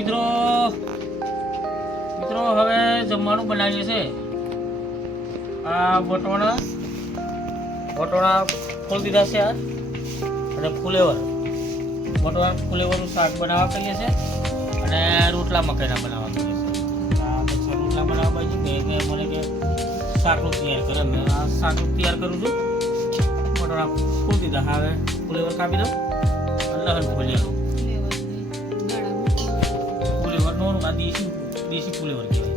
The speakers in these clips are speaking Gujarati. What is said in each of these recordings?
મિત્રો મિત્રો હવે જમવાનું બનાવીએ છે. આ વટોણા ખોલી દીધા છે અને ફુલેવર વટોણા ફુલેવરનું શાક બનાવવા કરીએ છીએ અને રોટલા મકાઈના બનાવવા કરીએ છીએ. આ પછી રોટલા બનાવવા બાજુ કે મને કે શાકનું તૈયાર કરે. મેં આ શાકનું તૈયાર કરું છું. વટોણા ખોલી દીધા. હવે ફુલેવર કાપી દઉં અને લસણ ખોલી આવું. ફુલેવર નો દેશી ફુલેવર કહેવાય.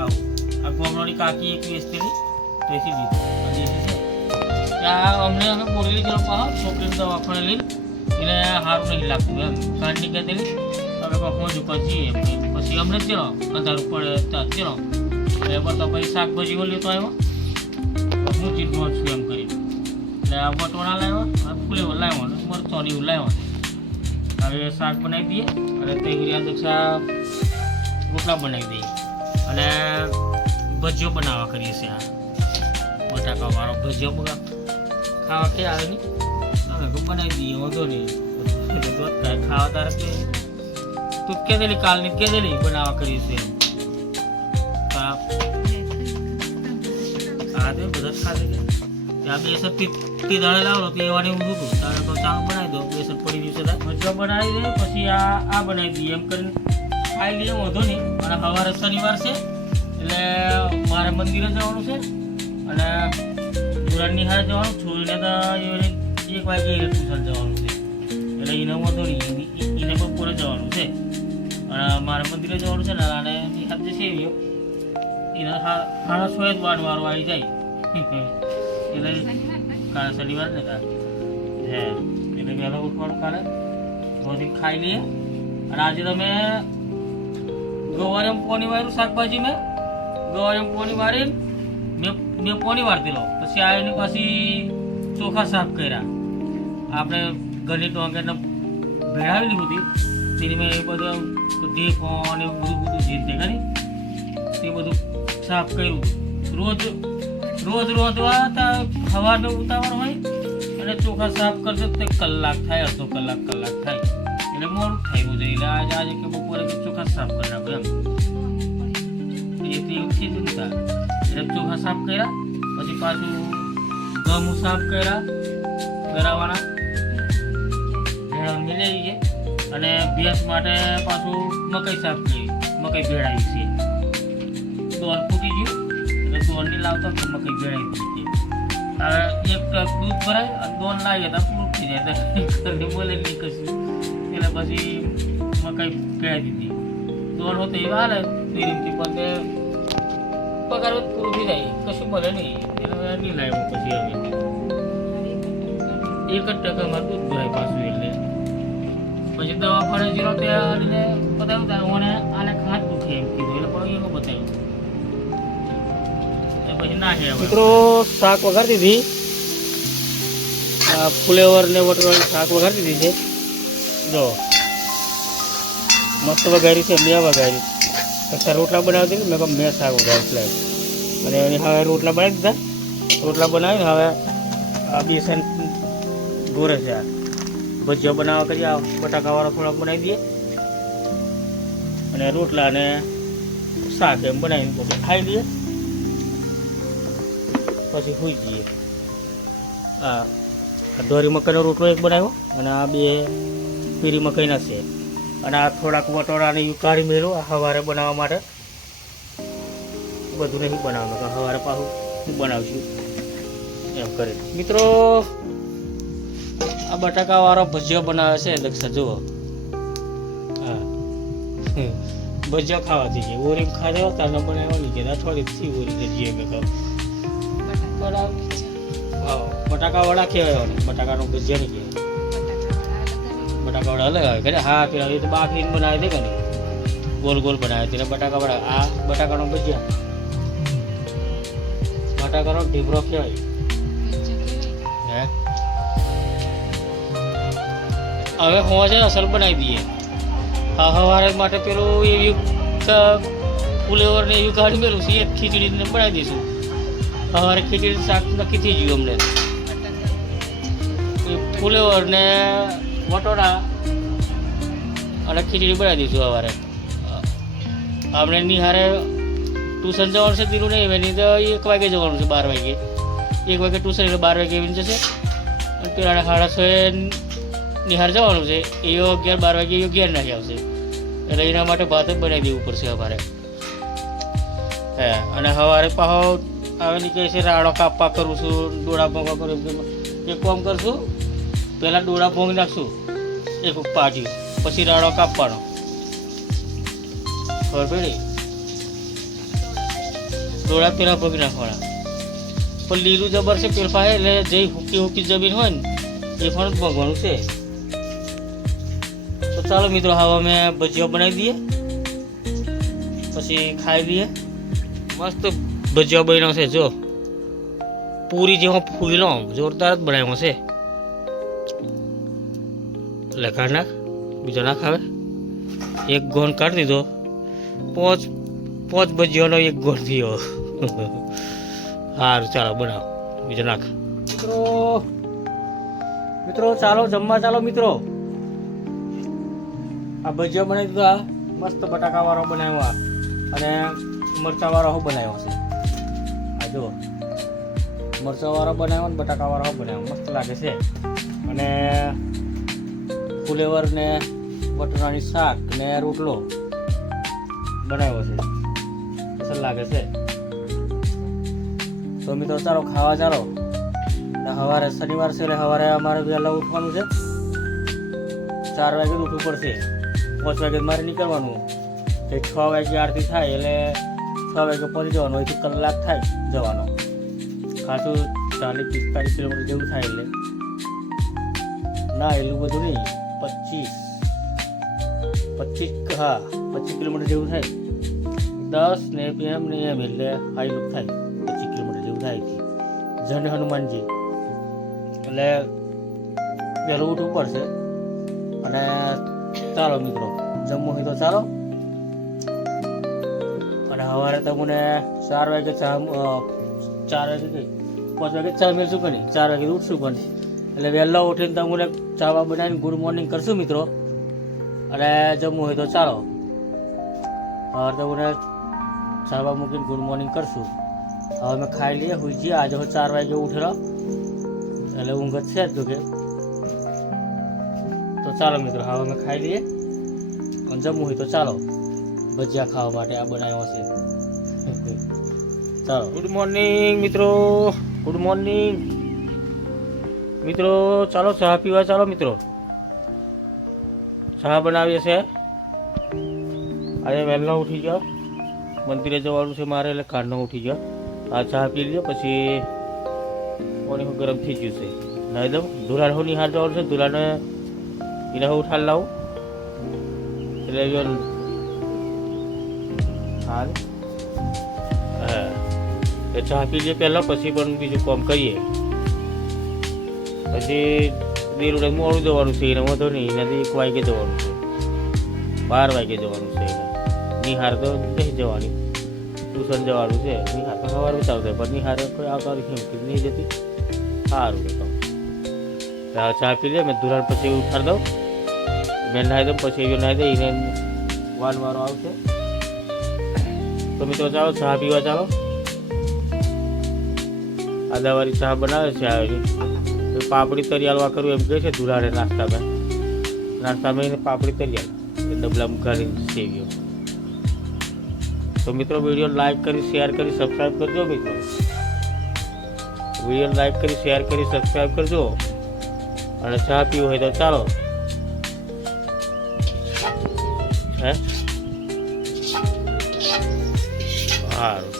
આવું આ ગોમડાની કાકી એક વેચતી દેશી દીધું દેશી છે. ત્યાં અમને અમે બોરેલી ગયો પાહો છોકરીને દવાખાને લઈને એને સારું નહીં લાગતું એમ કાઢની કહેતી તમે કહો ઝુકા જઈએ પછી અમને જ ચલો અંધારું પડે ત્યાં ચલો એ બધા પછી શાકભાજી લેતો આવ્યો હું ચીજમાં છું એમ કરી એટલે આ વટોણા લાવ્યો અને ફુલેવર લાવ્યો અને મરચોની એવું લાવ્યો. હવે શાક બનાવી દઈએ અને તે દક્ષા રોટલા બનાવી દઈએ અને ભજીયો બનાવવા કરીએ છીએ. આ બટાકાવાળો ભજીયો ખાવા કે આવે નહીં અમે બનાવી દઈએ વાંધો નહીં. ખાવા તારે કે તું કેદેલી કાલની કેદેલી બનાવવા કરીએ છીએ હા તે બધા ખાતે ત્યાં બેસન તી દાડે લાવો તો એવાની હું હતું તારે તો ચાલો બનાવી દો બેસન પડી દિવસે ભજીયો બનાવી દે પછી આ બનાવી દઈએ એમ કરીને ખાઈ લઈએ વાંધો નહીં. અને સવારે શનિવાર છે એટલે મારે મંદિરે જવાનું છે અને પુરાણની હારે જવાનું છોડીને તો 1 વાગે એને ટ્યુશન જવાનું છે એટલે એને વાંધો નહીં એને બપોરે જવાનું છે અને મારે મંદિરે જવાનું છે ને અને નિહાત જે છે એને 6:30 જ વારો આવી જાય એટલે કાલે શનિવાર ને કાલે હે એટલે વહેલો ઉઠવાનું કાલે બધી ખાઈ લઈએ. અને આજે તમે ગવારે પોની વાળું શાકભાજી મેં ગવારે પોની વાળી મેં પોની વાળતી લો પછી આવીને પછી ચોખા સાફ કર્યા. આપણે ઘરની ટોંકેને ભેળાવેલી બધી તેની મેં એ બધું દેખો અને બધું જીત કરી તે બધું સાફ કર્યું. રોજ સવારનો ઉતાવળ હોય અને ચોખા સાફ કરશે તો કલાક થાય અડધો કલાક થાય એટલે મોડું થયું છે. એટલે આજે કે બપોરે ચોખા સાફ કરી નાખો એમ એવું છે ને એટલે ચોખા સાફ કર્યા પછી પાછું ઘઉં સાફ કર્યા ગરાવાના ભેળવણી લઈ જઈએ અને ભેંસ માટે પાછું મકાઈ સાફ કરી મકાઈ ભેળાવી છે. દોન ફૂટી ગયું એટલે દોનની લાવતા મકાઈ ભેળાવી દીધી. હવે એક ટપ દૂધ ભરાય અને દોન લાવીએ તો પૂરું થઈ જાય ઘરની બોલે નહીં કશું એટલે પછી મકાઈ ભેળાવી દીધી. દોન હોતો એવા હાલે તેરીથી પણ પગાર પૂરું થઈ જાય કશું મળે નહીં એટલે નહીં લાવ્યું. પછી હવે 1% મારું દૂધ ભરાય પાછું એટલે પછી દવાખાને જીરો ત્યાં બતાવ્યું ત્યારે મને આને હાથ દુખે એમ કીધું એટલે પણ એવું બતાવ્યું પછી ના છે. મિત્રો શાક વઘારી દીધી ફુલેવર ને વટોળાનું શાક વઘારી દીધી છે. જો મસ્ત વઘારી છે. મેં વઘારી પછી રોટલા બનાવી દીધી મેં શાક વઘારી અને એની હવે રોટલા બનાવી દીધા. રોટલા બનાવીને હવે આ બેસન ગોરે છે. આ ભજીયો બનાવવા કરીએ આ બટાકાવાળા થોડાક બનાવી દઈએ અને રોટલા અને શાક એમ બનાવીને પછી ખાઈ લઈએ પછી સૂઈ જઈએ. આ દોરી મકાઈનો રોટલો એક બનાવ્યો અને આ 2 પીરી મકાઈના છે અને આ થોડાક વટોળાને કાઢી મેળવું આ સવારે બનાવવા માટે બધું નહીં બનાવવાનું સવારે પાછું હું બનાવશું એમ કરે. મિત્રો આ બટાકાવાળો ભજીયો બનાવે છે દક્ષા જુઓ. હા ભજીયો ખાવાથી છે ઓરી ખાધો તારે બનાવવાની છે અઠવાડિયેથી ઓરી જઈએ મેં કહું બટાકાવાળા કહેવાય બટાકાનો ભજીયા નહીં કહેવાય. બટાકાવાળા અલગ આવે કે હા પેલા એ તો બાફીને બનાવે છે કે નહીં ગોલ ગોલ બનાવે છે બટાકાવાળા. આ બટાકાનો ભજીયા બટાકાનો ઢીબરો કહેવાય. હે હવે હું છે અસલ બનાવી દઈએ. હા સવારે માટે પેલું એવી ફુલેવર ને એવી કાઢી મેલું છે એક ખીચડીને બનાવી દઈશું. સવારે ખીચડી શાક નક્કી થઈ ગયું અમને. ફુલેવર ને વટોળા અને ખીચડી બનાવી દઈશું સવારે. આપણે નિહારે ટ્યુશન જવાનું છે દીનું નહીં એની તો 1 વાગે જવાનું છે, 12 વાગે 1 વાગે ટ્યુશન એટલે 12 વાગે એવી જશે. અને પેલા 6:30 નિહાર જવાનું છે, એ 11-12 વાગે એ ઘેર નાખી આવશે. એટલે એના માટે ભાત જ બનાવી દેવું પડશે અમારે. અને સવારે પાછો આવે ને કહે છે રાડો કાપવા કરું છું, ડોળા ભોંગવા કરું. એક કામ કરશું, પહેલાં ડોળા ભોંગી નાખશું એક પાટી, પછી રાડો કાપવાનો. ખબર પડી? ડોળા પહેલાં ભોગી નાખવાના. પણ લીલું જબર છે પેલ પાસે, એટલે જે હુકી જમીન હોય ને એ પણ ભોગવાનું છે. તો ચાલો મિત્રો, હવે અમે ભજીયા બનાવી દઈએ, પછી ખાઈ લઈએ. મસ્ત ભજીયા બનાવ્યો છે, જો પૂરી જેવો ફૂલો જોરદાર જ બનાવ્યો છે. લખા નાખ, બીજો નાખ. હવે એક ગોન કાઢી દીધો, 5 ભજીયાનો એક ગોન થયો. સારું, ચાલો બનાવો, બીજો નાખ. મિત્રો ચાલો જમવા ચાલો મિત્રો. આ ભજીયા બનાવી દીધા, મસ્ત બટાકાવાળો બનાવ્યો અને મરચાંવાળો બનાવ્યો છે. આ જો મરચાંવાળો બનાવ્યો ને બટાકાવાળો બનાવ્યો, મસ્ત લાગે છે. અને ફુલેવર ને બટાટાની શાક ને રોટલો બનાવ્યો છે, મસ્ત લાગે છે. તો મિત્રો ચાલો ખાવા ચાલો. સવારે શનિવાર છે એટલે સવારે અમારે વહેલા ઉઠવાનું છે. 4 વાગે ઉઠવું પડશે, 5 વાગે મારે નીકળવાનું. 6 વાગે આરતી થાય એટલે 6 વાગે પહોંચી જવાનું. અહીંથી કલાક થાય જવાનો, ખાસું 40-45 કિલોમીટર જેવું થાય. એટલે ના એટલું બધું નહીં, 25 કિલોમીટર જેવું થાય. 10 ને PM ને એમ એટલે હાઈ લુક થાય, 25 કિલોમીટર જેવું થાય. જન હનુમાનજી એટલે વહેલું ઉઠવું પડશે. અને ચાલો મિત્રો, જમવું હોય તો ચાલો. અને સવારે તમને 4 વાગે ચા, 5 વાગે ચા મેળશું કે નહીં, 4 વાગે ઉઠશું પણ. એટલે વહેલા ઉઠીને તમને ચાવા બનાવીને ગુડ મોર્નિંગ કરશું મિત્રો. અને જમવું હોય તો ચાલો, સવારે તમને ચાવા મૂકીને ગુડ મોર્નિંગ કરશું. હવે અમે ખાઈ લઈએ, હોઈ જઈએ. આજે 4 વાગે ઉઠેલો એટલે ઊંઘ જ છે જ કે. તો ચાલો મિત્રો, હવે અમે ખાઈ લઈએ. અને જમવું હોય તો ચાલો, ભજીયા ખાવા માટે આ બનાવ્યો છે. ચાલો, ગુડ મોર્નિંગ મિત્રો, ગુડ મોર્નિંગ મિત્રો. ચાલો ચા પીવા ચાલો મિત્રો. ચા બનાવીએ છે. આજે વહેલા ઉઠી જાઓ, મંદિરે જવાનું છે મારે, એટલે કારનો ઉઠી જાઓ. આ ચા પી લ્યો, પછી પાણી ગરમ થઈ ગયું છે. નાહી દઉં. ધુલાને હું નિહાળ જવાનું છે, ધુલાને એને હું ઉઠાડ લાવું. એટલે હાલ હા, ચા પી લઈએ પહેલાં, પછી પણ બીજું કામ કરીએ. પછી દેરુડે મોડું જવાનું છે, એને વાંધો નહીં. એનાથી 1 વાગે જવાનું છે, 12 વાગે જવાનું છે. એને નિહાર તો નહીં જવાની, ટ્યુશન જવાનું છે. નિહાર તો સવારે ચાલશે, પણ નિહાર કોઈ આવતા નહીં જતી. સારું કે કહું ચા પી લે. મેં ધુરાણ પછી ઉઠાડી દઉં, મેં નાહી દઉં, પછી એ નાહી દે. એને વારો આવશે. તો મિત્રો ચાલો ચા પીવા ચાલો. આદાવાળી ચા બનાવે છે. આવે પાપડી તરિયાલવા કરું એમ કહે છે ધુરાડે. નાસ્તામાં એને પાપડી તરિયાલ ડબલા મુકાવી સેવ્યો. તો મિત્રો વિડીયો લાઈક કરી, શેર કરી, સબસ્ક્રાઈબ કરજો મિત્રો. વિડીયો લાઈક કરી, શેર કરી, સબસ્ક્રાઈબ કરજો. અને ચા પીવું હોય તો ચાલો. સારું,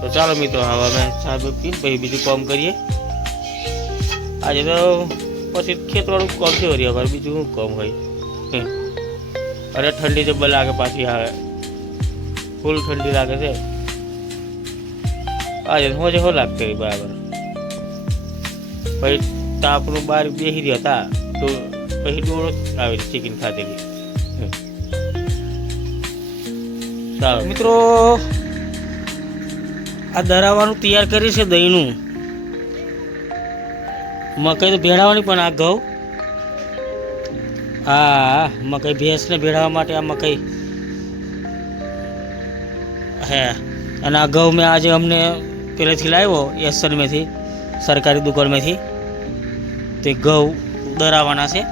તો ચાલો મિત્રો, હવે અમે ચા પીને પછી બીજું કામ કરીએ. આજે તો પછી ખેતવાળું કામ છે વળી અમારે, બીજું શું કામ હોય. અરે ઠંડી જબ્બર લાગે પાછી, આવે ફૂલ ઠંડી લાગે છે. આજે હોજે હો લાગતી બરાબર. પછી તાપનું બહાર બેસી રહ્યા હતા તો પછી ડોળો આવે ચિકન ખાધેલી. ચાલો મિત્રો, આ દરાવાનું તૈયાર કરી છે દહીંનું. મકાઈ તો ભેળાવાની, પણ આ ઘઉં આ મકઈ ભેંસને ભેળવવા માટે આ મકઈ હે. અને આ ઘઉં મેં આજે અમને પહેલેથી લાવ્યો યસરમેથી, સરકારી દુકાનમાંથી. તે ઘઉં દરાવવાના છે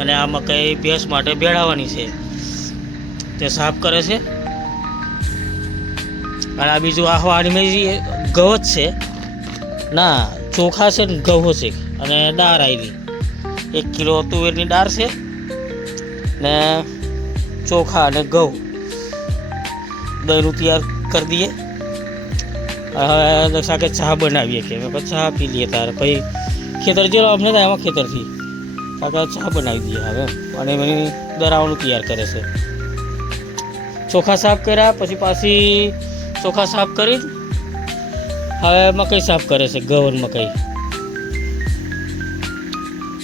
અને આ મકઈ ભેંસ માટે ભેળવવાની છે. તે સાફ કરે છે. અને આ બીજું આની ઘઉં જ છે ના, ચોખા છે ને ઘઉં છે અને દાળ આવી 1 કિલો તુવેરની દાળ છે ને ચોખા અને ઘઉં દહીંનું તૈયાર કરી દઈએ. હવે દક્ષા કે ચા બનાવીએ કે પછી ચા પી લઈએ તારે પછી ખેતર જેલો અમને થાય એમાં ખેતરથી કાકા ચા બનાવી દઈએ હવે. અને એની દરાવાનું તૈયાર કરે છે. ચોખા સાફ કર્યા પછી પાછી ચોખા સાફ કરી હવે મકઈ સાફ કરે છે, ઘઉં મકઈ.